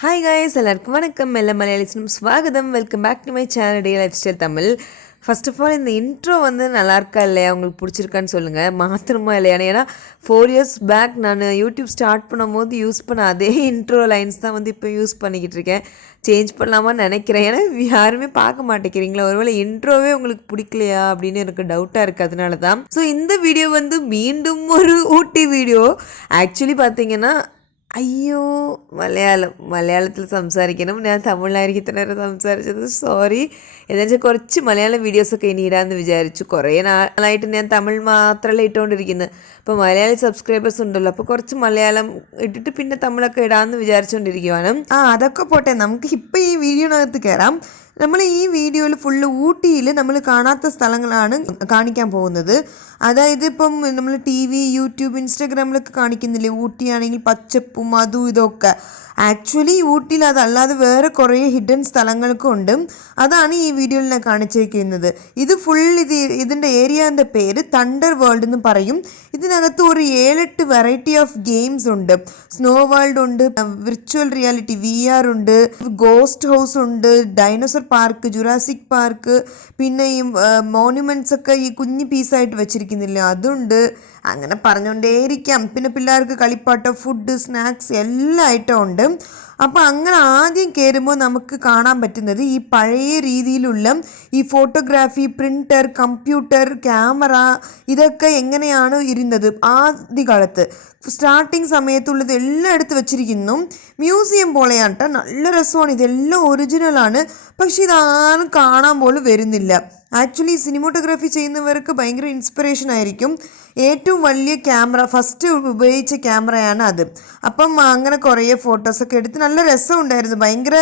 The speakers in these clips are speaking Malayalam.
ஹாய் காய்ஸ் எல்லாருக்கும் வணக்கம் எல்லாம் மலையாளிஸ்னும் ஸ்வாகதம் welcome back to my channel day life style Tamil. First of all இந்த இன்ட்ரோ வந்து நல்லா இருக்கா இல்லையா, உங்களுக்கு பிடிச்சிருக்கான்னு சொல்லுங்கள். மாத்திரமா இல்லையானு, ஏன்னா 4 years பேக் நான் யூடியூப் ஸ்டார்ட் பண்ணும்போது யூஸ் பண்ண அதே இன்ட்ரோ லைன்ஸ் தான் வந்து இப்போ யூஸ் பண்ணிக்கிட்டு இருக்கேன். சேஞ்ச் பண்ணலாமான்னு நினைக்கிறேன், ஏன்னா யாருமே பார்க்க மாட்டேங்கிறீங்களா. ஒருவேளை இன்ட்ரோவே உங்களுக்கு பிடிக்கலையா அப்படின்னு எனக்கு டவுட்டாக இருக்குது. அதனால தான் ஸோ இந்த வீடியோ வந்து மீண்டும் ஒரு ஊட்டி വീഡിയോ. ആക്ച്വലി பார்த்தீங்கன்னா അയ്യോ മലയാളത്തിൽ സംസാരിക്കണം. ഞാൻ തമിഴിലായിരിക്കും തന്നെ സംസാരിച്ചത്, സോറി. എന്നുവെച്ചാൽ കുറച്ച് മലയാളം വീഡിയോസൊക്കെ ഇനി ഇടാമെന്ന് വിചാരിച്ചു. കുറേ നാളായിട്ട് ഞാൻ തമിഴ് മാത്രമല്ല ഇട്ടുകൊണ്ടിരിക്കുന്നത്. അപ്പോൾ മലയാളി സബ്സ്ക്രൈബേഴ്സ് ഉണ്ടല്ലോ, അപ്പോൾ കുറച്ച് മലയാളം ഇട്ടിട്ട് പിന്നെ തമിഴൊക്കെ ഇടാമെന്ന് വിചാരിച്ചുകൊണ്ടിരിക്കുവാണ്. അതൊക്കെ പോട്ടെ, നമുക്ക് ഇപ്പോൾ ഈ വീഡിയോനകത്ത് കയറാം. നമ്മൾ ഈ വീഡിയോയിൽ ഫുള്ള് ഊട്ടിയിൽ നമ്മൾ കാണാത്ത സ്ഥലങ്ങളാണ് കാണിക്കാൻ പോകുന്നത്. അതായത് ഇപ്പം നമ്മൾ ടി വി, യൂട്യൂബ്, ഇൻസ്റ്റാഗ്രാമിലൊക്കെ കാണിക്കുന്നില്ലേ, ഊട്ടിയാണെങ്കിൽ പച്ചപ്പും അതും ഇതൊക്കെ. ആക്ച്വലി ഊട്ടിയിൽ അതല്ലാതെ വേറെ കുറേ ഹിഡൻ സ്ഥലങ്ങളൊക്കെ ഉണ്ട്. അതാണ് ഈ വീഡിയോയിൽ ഞാൻ കാണിച്ചിരിക്കുന്നത്. ഇത് ഫുൾ ഇതിൻ്റെ ഏരിയൻ്റെ പേര് തണ്ടർ വേൾഡ് എന്ന് പറയും. ഇതിനകത്ത് ഒരു 7-8 വെറൈറ്റി ഓഫ് ഗെയിംസ് ഉണ്ട്. സ്നോ വേൾഡ് ഉണ്ട്, വിർച്വൽ റിയാലിറ്റി VR ഉണ്ട്, ഗോസ്റ്റ് ഹൗസ് ഉണ്ട്, ഡൈനോസർ പാർക്ക്, ജുറാസിക് പാർക്ക്, പിന്നെ ഈ മോണ്യുമെൻറ്റ്സ് ഒക്കെ ഈ കുഞ്ഞു പീസായിട്ട് വെച്ചിരിക്കുന്നില്ല, അതുണ്ട്. അങ്ങനെ പറഞ്ഞുകൊണ്ടേയിരിക്കാം. പിന്നെ പിള്ളേർക്ക് കളിപ്പാട്ടം, ഫുഡ്, സ്നാക്സ് എല്ലാ ഐറ്റവും ഉണ്ട്. അപ്പോൾ അങ്ങനെ ആദ്യം കയറുമ്പോൾ നമുക്ക് കാണാൻ പറ്റുന്നത് ഈ പഴയ രീതിയിലുള്ള ഈ ഫോട്ടോഗ്രാഫി, പ്രിൻ്റർ, കമ്പ്യൂട്ടർ, ക്യാമറ, ഇതൊക്കെ എങ്ങനെയാണ് ഇരുന്നത് ആദ്യകാലത്ത്. സ്റ്റാർട്ടിങ് സമയത്തുള്ളത് എല്ലാം എടുത്ത് വെച്ചിരിക്കുന്നു. മ്യൂസിയം പോലെയാണ് കേട്ടോ, നല്ല രസമാണ്. ഇതെല്ലാം ഒറിജിനലാണ്, പക്ഷെ ഇതാരും കാണാൻ പോലും വരുന്നില്ല. ആക്ച്വലി സിനിമോട്ടോഗ്രാഫി ചെയ്യുന്നവർക്ക് ഭയങ്കര ഇൻസ്പിറേഷൻ ആയിരിക്കും. ഏറ്റവും വലിയ ക്യാമറ, ഫസ്റ്റ് ഉപയോഗിച്ച ക്യാമറയാണ് അത്. അപ്പം അങ്ങനെ കുറേ ഫോട്ടോസൊക്കെ എടുത്ത് നല്ല രസമുണ്ടായിരുന്നു, ഭയങ്കര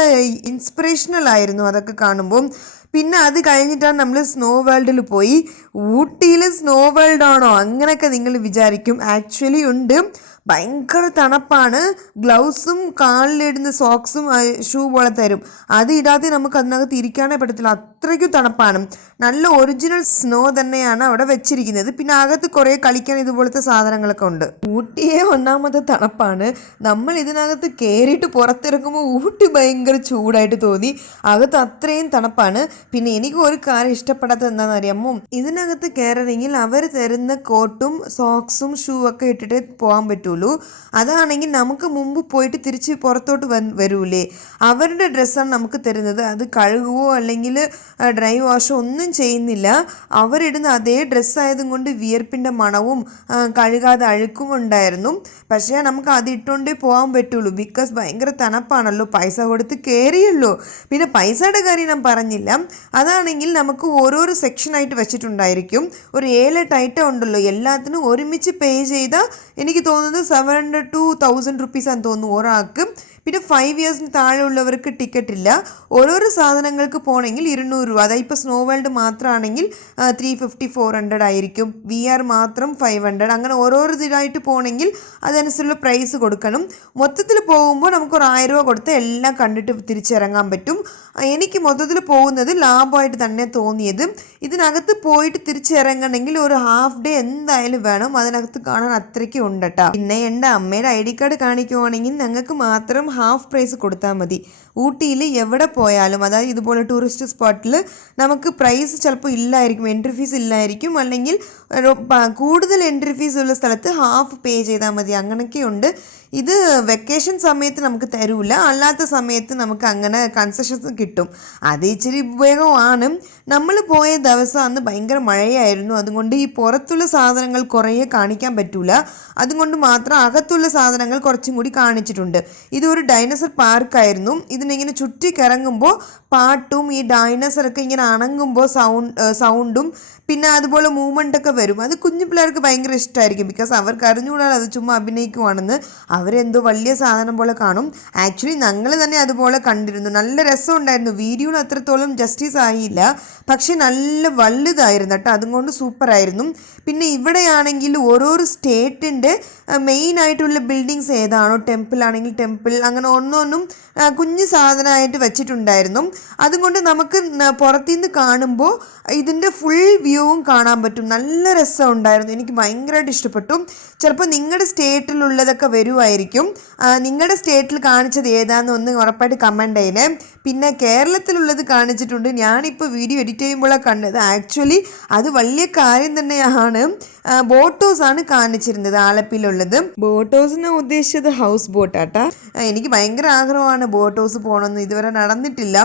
ഇൻസ്പിറേഷണൽ ആയിരുന്നു അതൊക്കെ കാണുമ്പോൾ. പിന്നെ അത് കഴിഞ്ഞിട്ടാണ് നമ്മൾ സ്നോ വേൾഡിൽ പോയി. ഊട്ടിയിൽ സ്നോ വേൾഡ് ആണോ അങ്ങനെയൊക്കെ നിങ്ങൾ വിചാരിക്കും, ആക്ച്വലി ഉണ്ട്. ഭയങ്കര തണുപ്പാണ്. ഗ്ലൗസും കാലിലിടുന്ന സോക്സും ഷൂ പോലെ തരും. അത് ഇടാതെ നമുക്ക് അതിനകത്ത് ഇരിക്കാനേ പറ്റത്തില്ല, അത്രയ്ക്കും തണുപ്പാണ്. നല്ല ഒറിജിനൽ സ്നോ തന്നെയാണ് അവിടെ വെച്ചിരിക്കുന്നത്. പിന്നെ അകത്ത് കുറേ കളിക്കാൻ ഇതുപോലത്തെ സാധനങ്ങളൊക്കെ ഉണ്ട്. ഊട്ടിയെ ഒന്നാമത്തെ തണുപ്പാണ്. നമ്മൾ ഇതിനകത്ത് കയറിയിട്ട് പുറത്തിറക്കുമ്പോൾ ഊട്ടി ഭയങ്കര ചൂടായിട്ട് തോന്നി, അകത്ത് അത്രയും തണുപ്പാണ്. പിന്നെ എനിക്ക് ഒരു കാര്യം ഇഷ്ടപ്പെടാത്തത് എന്താണെന്ന് അറിയാമോ, ഇതിനകത്ത് കയറണമെങ്കിൽ അവർ തരുന്ന കോട്ടും സോക്സും ഷൂ ഒക്കെ ഇട്ടിട്ട് പോകാൻ പറ്റുള്ളൂ. അതാണെങ്കിൽ നമുക്ക് മുമ്പ് പോയിട്ട് തിരിച്ച് പുറത്തോട്ട് വരൂലേ, അവരുടെ ഡ്രസ്സാണ് നമുക്ക് തരുന്നത്. അത് കഴുകുവോ അല്ലെങ്കിൽ ഡ്രൈ വാഷോ ഒന്നും ചെയ്യുന്നില്ല. അവരിടുന്ന അതേ ഡ്രസ്സായതും കൊണ്ട് വിയർപ്പിൻ്റെ മണവും കഴുകാതെ അഴുക്കും ഉണ്ടായിരുന്നു. പക്ഷേ നമുക്ക് അത് ഇട്ടുകൊണ്ടേ പോകാൻ പറ്റുള്ളൂ, ബിക്കോസ് ഭയങ്കര തണുപ്പാണല്ലോ. പൈസ കൊടുത്ത് കയറിയല്ലോ. പിന്നെ പൈസയുടെ കാര്യം ഞാൻ പറഞ്ഞില്ല. അതാണെങ്കിൽ നമുക്ക് ഓരോരോ സെക്ഷനായിട്ട് വെച്ചിട്ടുണ്ടായിരിക്കും. ഒരു 7-8 ഐറ്റം ഉണ്ടല്ലോ, എല്ലാത്തിനും ഒരുമിച്ച് പേ ചെയ്താൽ എനിക്ക് തോന്നുന്നത് 700 to 1000 റുപ്പീസാന്ന് തോന്നുന്നു ഒരാൾക്ക്. പിന്നെ 5 yearsന് താഴെയുള്ളവർക്ക് ടിക്കറ്റ് ഇല്ല. ഓരോരോ സാധനങ്ങൾക്ക് പോകണമെങ്കിൽ 200 രൂപ. അതായത് ഇപ്പോൾ സ്നോ വേൾഡ് മാത്രമാണെങ്കിൽ 350-400 ആയിരിക്കും. VR മാത്രം 500. അങ്ങനെ ഓരോരോ ഇതിലായിട്ട് പോകണമെങ്കിൽ അതനുസരിച്ചുള്ള പ്രൈസ് കൊടുക്കണം. മൊത്തത്തിൽ പോകുമ്പോൾ നമുക്കൊരു 1000 രൂപ കൊടുത്ത് എല്ലാം കണ്ടിട്ട് തിരിച്ചിറങ്ങാൻ പറ്റും. എനിക്ക് മൊത്തത്തിൽ പോകുന്നത് ലാഭമായിട്ട് തന്നെ തോന്നിയത്. ഇതിനകത്ത് പോയിട്ട് തിരിച്ചിറങ്ങണമെങ്കിൽ ഒരു ഹാഫ് ഡേ എന്തായാലും വേണം. അതിനകത്ത് കാണാൻ അത്രയ്ക്കും ഉണ്ട് കേട്ടോ. പിന്നെ എൻ്റെ അമ്മയുടെ ID കാർഡ് കാണിക്കുവാണെങ്കിൽ ഞങ്ങൾക്ക് മാത്രം ഹാഫ് പ്രൈസ് കൊടുത്താൽ മതി. ഊട്ടിയിൽ എവിടെ പോയാലും, അതായത് ഇതുപോലെ ടൂറിസ്റ്റ് സ്പോട്ടിൽ നമുക്ക് പ്രൈസ് ചിലപ്പോൾ ഇല്ലായിരിക്കും, എൻട്രി ഫീസ് ഇല്ലായിരിക്കും. അല്ലെങ്കിൽ കൂടുതൽ എൻട്രി ഫീസ് ഉള്ള സ്ഥലത്ത് ഹാഫ് പേ ചെയ്താൽ മതി. അങ്ങനെയൊക്കെയുണ്ട്. ഇത് വെക്കേഷൻ സമയത്ത് നമുക്ക് തരൂല, അല്ലാത്ത സമയത്ത് നമുക്ക് അങ്ങനെ കൺസെഷൻസ് കിട്ടും. അത് ഇച്ചിരി ഉപയോഗമാണ്. നമ്മൾ പോയ ദിവസം അന്ന് ഭയങ്കര മഴയായിരുന്നു. അതുകൊണ്ട് ഈ പുറത്തുള്ള സാധനങ്ങൾ കുറേ കാണിക്കാൻ പറ്റൂല. അതുകൊണ്ട് മാത്രം അകത്തുള്ള സാധനങ്ങൾ കുറച്ചും കൂടി കാണിച്ചിട്ടുണ്ട്. ഇതൊരു ഡൈനോസർ പാർക്കായിരുന്നു. ഇതിനിങ്ങനെ ചുറ്റി കറങ്ങുമ്പോൾ പാട്ടും ഈ ഡൈനോസറൊക്കെ ഇങ്ങനെ അണങ്ങുമ്പോൾ സൗണ്ടും പിന്നെ അതുപോലെ മൂവ്മെൻ്റൊക്കെ വരും. അത് കുഞ്ഞു പിള്ളേർക്ക് ഭയങ്കര ഇഷ്ടമായിരിക്കും, ബിക്കോസ് അവർക്ക് അറിഞ്ഞുകൂടാ അത് ചുമ്മാ അഭിനയിക്കുവാണെന്ന്. അവരെന്തോ വലിയ സാധനം പോലെ കാണും. ആക്ച്വലി ഞങ്ങൾ തന്നെ അതുപോലെ കണ്ടിരുന്നു, നല്ല രസമുണ്ടായിരുന്നു. വീഡിയോയിൽ അത്രത്തോളം ജസ്റ്റിസ് ആയില്ല, പക്ഷെ നല്ല വലുതായിരുന്നു കേട്ടോ, അതുകൊണ്ട് സൂപ്പറായിരുന്നു. പിന്നെ ഇവിടെയാണെങ്കിൽ ഓരോരോ സ്റ്റേറ്റിൻ്റെ മെയിൻ ആയിട്ടുള്ള ബിൽഡിങ്സ് ഏതാണോ, ടെമ്പിൾ ആണെങ്കിൽ ടെമ്പിൾ, അങ്ങനെ ഒന്നൊന്നും കുഞ്ഞു സാധനമായിട്ട് വെച്ചിട്ടുണ്ടായിരുന്നു. അതുകൊണ്ട് നമുക്ക് പുറത്തുനിന്ന് കാണുമ്പോൾ ഇതിൻ്റെ ഫുൾ വ്യൂ വ്യൂവും കാണാൻ പറ്റും. നല്ല രസമുണ്ടായിരുന്നു, എനിക്ക് ഭയങ്കരമായിട്ട് ഇഷ്ടപ്പെട്ടു. ചിലപ്പോൾ നിങ്ങളുടെ സ്റ്റേറ്റിലുള്ളതൊക്കെ വരുമായിരിക്കും. നിങ്ങളുടെ സ്റ്റേറ്റിൽ കാണിച്ചത് ഏതാണെന്ന് ഒന്ന് ഉറപ്പായിട്ട് കമൻ്റ് ചെയ്യണേ. പിന്നെ കേരളത്തിലുള്ളത് കാണിച്ചിട്ടുണ്ട്, ഞാനിപ്പോൾ വീഡിയോ എഡിറ്റ് ചെയ്യുമ്പോഴാണ് കണ്ടത്. ആക്ച്വലി അത് വലിയ കാര്യം തന്നെയാണ്. ബോട്ട് ഹൗസ് ആണ് കാണിച്ചിരുന്നത് ആലപ്പിയിലുള്ളത്. ബോട്ട് ഹൗസിനെ ഉദ്ദേശിച്ചത് ഹൗസ് ബോട്ടാട്ടാ. എനിക്ക് ഭയങ്കര ആഗ്രഹമാണ് ബോട്ട് ഹൗസ് പോകണമെന്ന്, ഇതുവരെ നടന്നിട്ടില്ല.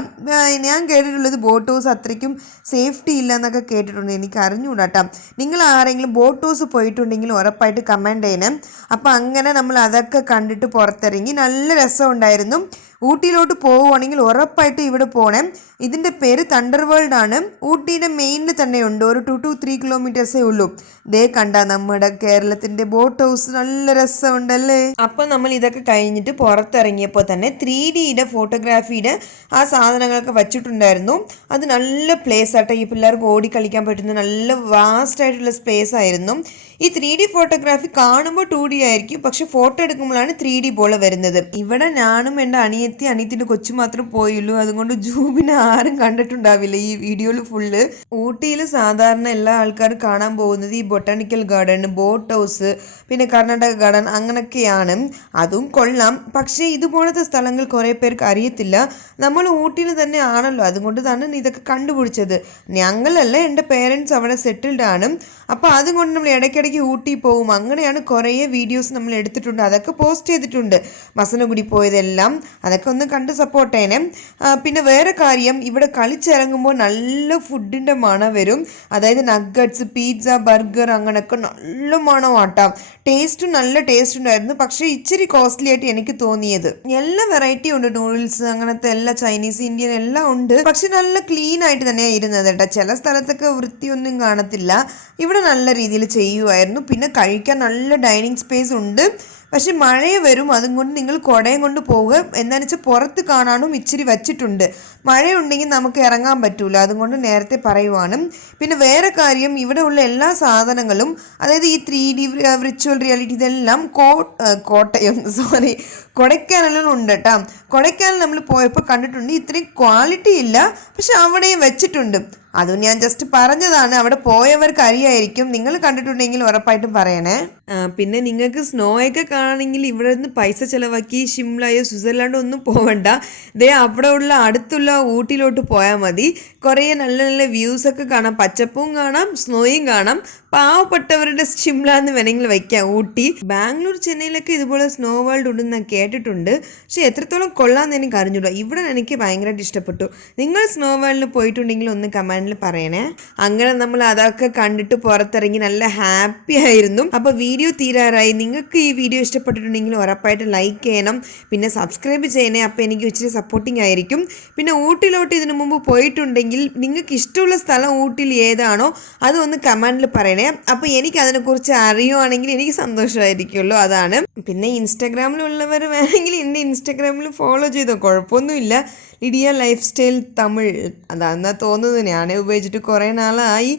ഞാൻ കേട്ടിട്ടുള്ളത് ബോട്ട് ഹൗസ് അത്രയ്ക്കും സേഫ്റ്റി ഇല്ല എന്നൊക്കെ കേട്ടിട്ടുണ്ട്, എനിക്ക് അറിഞ്ഞുകൂടാട്ടാ. നിങ്ങൾ ആരെങ്കിലും ബോട്ട് ഹൗസ് പോയിട്ടുണ്ടെങ്കിൽ ഉറപ്പായിട്ട് കമൻറ്റ് ചെയ്യണം. അപ്പം അങ്ങനെ നമ്മൾ അതൊക്കെ കണ്ടിട്ട് പുറത്തിറങ്ങി, നല്ല രസമുണ്ടായിരുന്നു. ഊട്ടിയിലോട്ട് പോവുകയാണെങ്കിൽ ഉറപ്പായിട്ട് ഇവിടെ പോകണം. ഇതിൻ്റെ പേര് തണ്ടർ വേൾഡ് ആണ്. ഊട്ടിയുടെ മെയിനിൽ തന്നെയുണ്ട്, ഒരു 2 to 3 കിലോമീറ്റേഴ്സേ ഉള്ളൂ. ദേ കണ്ട നമ്മുടെ കേരളത്തിൻ്റെ ബോട്ട് ഹൗസ്, നല്ല രസമുണ്ടല്ലേ. അപ്പം നമ്മൾ ഇതൊക്കെ കഴിഞ്ഞിട്ട് പുറത്തിറങ്ങിയപ്പോൾ തന്നെ 3Dയുടെ ഫോട്ടോഗ്രാഫിയുടെ ആ സാധനങ്ങളൊക്കെ വച്ചിട്ടുണ്ടായിരുന്നു. അത് നല്ല പ്ലേസ് ആട്ടെ, ഈ പിള്ളേർക്ക് ഓടിക്കളിക്കാൻ പറ്റുന്ന നല്ല വാസ്റ്റ് ആയിട്ടുള്ള സ്പേസ് ആയിരുന്നു. ഈ 3D ഫോട്ടോഗ്രാഫി കാണുമ്പോൾ 2D ആയിരിക്കും, പക്ഷെ ഫോട്ടോ എടുക്കുമ്പോഴാണ് 3D പോലെ വരുന്നത്. ഇവിടെ ഞാനും എൻ്റെ അനിയത്തിൻ്റെ കൊച്ചു മാത്രം പോയുള്ളൂ, അതുകൊണ്ട് ജൂബിനെ ആരും കണ്ടിട്ടുണ്ടാവില്ല ഈ വീഡിയോയിൽ ഫുള്ള്. ഊട്ടിയിൽ സാധാരണ എല്ലാ ആൾക്കാരും കാണാൻ പോകുന്നത് ഈ ബൊട്ടാണിക്കൽ ഗാർഡൻ, ബോട്ട് ഹൗസ്, പിന്നെ കർണാടക ഗാർഡൻ അങ്ങനെയൊക്കെയാണ്. അതും കൊള്ളാം, പക്ഷേ ഇതുപോലത്തെ സ്ഥലങ്ങൾ കുറേ പേർക്ക് അറിയത്തില്ല. നമ്മൾ ഊട്ടിയിൽ തന്നെ ആണല്ലോ, അതുകൊണ്ട് തന്നെ ഇതൊക്കെ കണ്ടുപിടിച്ചത്. ഞങ്ങളല്ല, എൻ്റെ പേരൻസ് അവിടെ സെറ്റിൽഡ് ആണ്. അപ്പോൾ അതുകൊണ്ട് നമ്മൾ ഇടയ്ക്കിടയ്ക്ക് ഊട്ടി പോവും. അങ്ങനെയാണ് കുറേ വീഡിയോസ് നമ്മൾ എടുത്തിട്ടുണ്ട്, അതൊക്കെ പോസ്റ്റ് ചെയ്തിട്ടുണ്ട്. മസനഗുഡി പോയതെല്ലാം, അതൊക്കെ ഒന്ന് കണ്ട് സപ്പോർട്ട് ചെയ്യണേ. പിന്നെ വേറെ കാര്യം, ഇവിടെ കളിച്ചിറങ്ങുമ്പോൾ നല്ല ഫുഡിൻ്റെ മണം വരും. അതായത് നഗ്ഗറ്റ്സ്, പിസ്സ, ബർഗർ അങ്ങനെയൊക്കെ നല്ല മണമാട്ടാം. ടേസ്റ്റും നല്ല ടേസ്റ്റ് ഉണ്ടായിരുന്നു, പക്ഷേ ഇച്ചിരി കോസ്റ്റ്ലി ആയിട്ട് എനിക്ക് തോന്നിയത്. എല്ലാ വെറൈറ്റി ഉണ്ട്, നൂഡിൽസ് അങ്ങനത്തെ എല്ലാ, ചൈനീസ്, ഇന്ത്യൻ എല്ലാം ഉണ്ട്. പക്ഷെ നല്ല ക്ലീൻ ആയിട്ട് തന്നെയാണ് ഇരുന്നത് കേട്ടോ. ചില സ്ഥലത്തൊക്കെ വൃത്തിയൊന്നും കാണത്തില്ല, ഇവിടെ നല്ല രീതിയിൽ ചെയ്യുമായിരുന്നു. പിന്നെ കഴിക്കാൻ നല്ല ഡൈനിങ് സ്പേസ് ഉണ്ട്. പക്ഷെ മഴ വരും, അതുകൊണ്ട് നിങ്ങൾ കുടയും കൊണ്ട് പോവുക. എന്താണെന്ന് വെച്ചാൽ പുറത്ത് കാണാനും ഇച്ചിരി വച്ചിട്ടുണ്ട്. മഴയുണ്ടെങ്കിൽ നമുക്ക് ഇറങ്ങാൻ പറ്റൂല, അതുകൊണ്ട് നേരത്തെ പറയുവാണ്. പിന്നെ വേറെ കാര്യം, ഇവിടെ ഉള്ള എല്ലാ സാധനങ്ങളും, അതായത് ഈ 3D വിർച്വൽ റിയാലിറ്റി ഇതെല്ലാം കൊടൈക്കനാലിലും ഉണ്ട് കേട്ടോ. കൊടൈക്കനാൽ നമ്മൾ പോയപ്പോൾ കണ്ടിട്ടുണ്ട്, ഇത്രയും ക്വാളിറ്റി ഇല്ല, പക്ഷെ അവിടെയും വെച്ചിട്ടുണ്ട്. അതും ഞാൻ ജസ്റ്റ് പറഞ്ഞതാണ്, അവിടെ പോയവർക്ക് അറിയായിരിക്കും. നിങ്ങൾ കണ്ടിട്ടുണ്ടെങ്കിൽ ഉറപ്പായിട്ടും പറയണേ. പിന്നെ നിങ്ങൾക്ക് സ്നോയൊക്കെ കാണണമെങ്കിൽ ഇവിടെ നിന്ന് പൈസ ചിലവാക്കി ഷിംലയോ സ്വിറ്റ്സർലാൻഡോ ഒന്നും പോവണ്ട. അവിടെ ഉള്ള അടുത്തുള്ള ഊട്ടിയിലോട്ട് പോയാൽ മതി. കുറേ നല്ല നല്ല വ്യൂസൊക്കെ കാണാം, പച്ചപ്പും കാണാം, സ്നോയും കാണാം. പാവപ്പെട്ടവരുടെ ഷിംല എന്ന് വേണമെങ്കിൽ വയ്ക്കാം ഊട്ടി. ബാംഗ്ലൂർ, ചെന്നൈയിലൊക്കെ ഇതുപോലെ സ്നോ വേൾഡ് ഉണ്ടെന്ന് കേട്ടിട്ടുണ്ട്, പക്ഷെ എത്രത്തോളം കൊള്ളാമെന്ന് എനിക്ക് അറിഞ്ഞൂടാ. ഇവിടെ എനിക്ക് ഭയങ്കരമായിട്ട് ഇഷ്ടപ്പെട്ടു. നിങ്ങൾ സ്നോ വേൾഡിൽ പോയിട്ടുണ്ടെങ്കിൽ ഒന്ന് കമൻറ്റിൽ പറയണേ. അങ്ങനെ നമ്മൾ അതൊക്കെ കണ്ടിട്ട് പുറത്തിറങ്ങി നല്ല ഹാപ്പി ആയിരുന്നു. അപ്പോൾ വീഡിയോ തീരാറായി. നിങ്ങൾക്ക് ഈ വീഡിയോ ഇഷ്ടപ്പെട്ടിട്ടുണ്ടെങ്കിൽ ഉറപ്പായിട്ട് ലൈക്ക് ചെയ്യണം, പിന്നെ സബ്സ്ക്രൈബ് ചെയ്യണേ. അപ്പോൾ എനിക്ക് ഇച്ചിരി സപ്പോർട്ടിങ് ആയിരിക്കും. പിന്നെ ഊട്ടിയിലോട്ട് ഇതിനു മുമ്പ് പോയിട്ടുണ്ടെങ്കിൽ നിങ്ങൾക്ക് ഇഷ്ടമുള്ള സ്ഥലം ഊട്ടിയിൽ ഏതാണോ അത് ഒന്ന് കമൻറ്റിൽ പറയണേ. അപ്പോൾ എനിക്ക് അതിനെക്കുറിച്ച് അറിയുവാണെങ്കിൽ എനിക്ക് സന്തോഷമായിരിക്കുമല്ലോ, അതാണ്. പിന്നെ ഇൻസ്റ്റാഗ്രാമിലുള്ളവർ വേണമെങ്കിൽ എൻ്റെ ഇൻസ്റ്റാഗ്രാമിൽ ഫോളോ ചെയ്തോ, കുഴപ്പമൊന്നുമില്ല. ലിഡിയ ലൈഫ് സ്റ്റൈൽ തമിഴ് അതാണെന്നാ തോന്നുന്നത്, ഞാൻ ഉപയോഗിച്ചിട്ട് കുറേ നാളായി.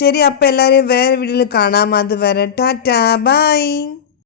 ശരി, അപ്പോൾ എല്ലാവരെയും വേറെ വീഡിയോയിൽ കാണാം. അതുവരെ ടാറ്റാ, ബൈ.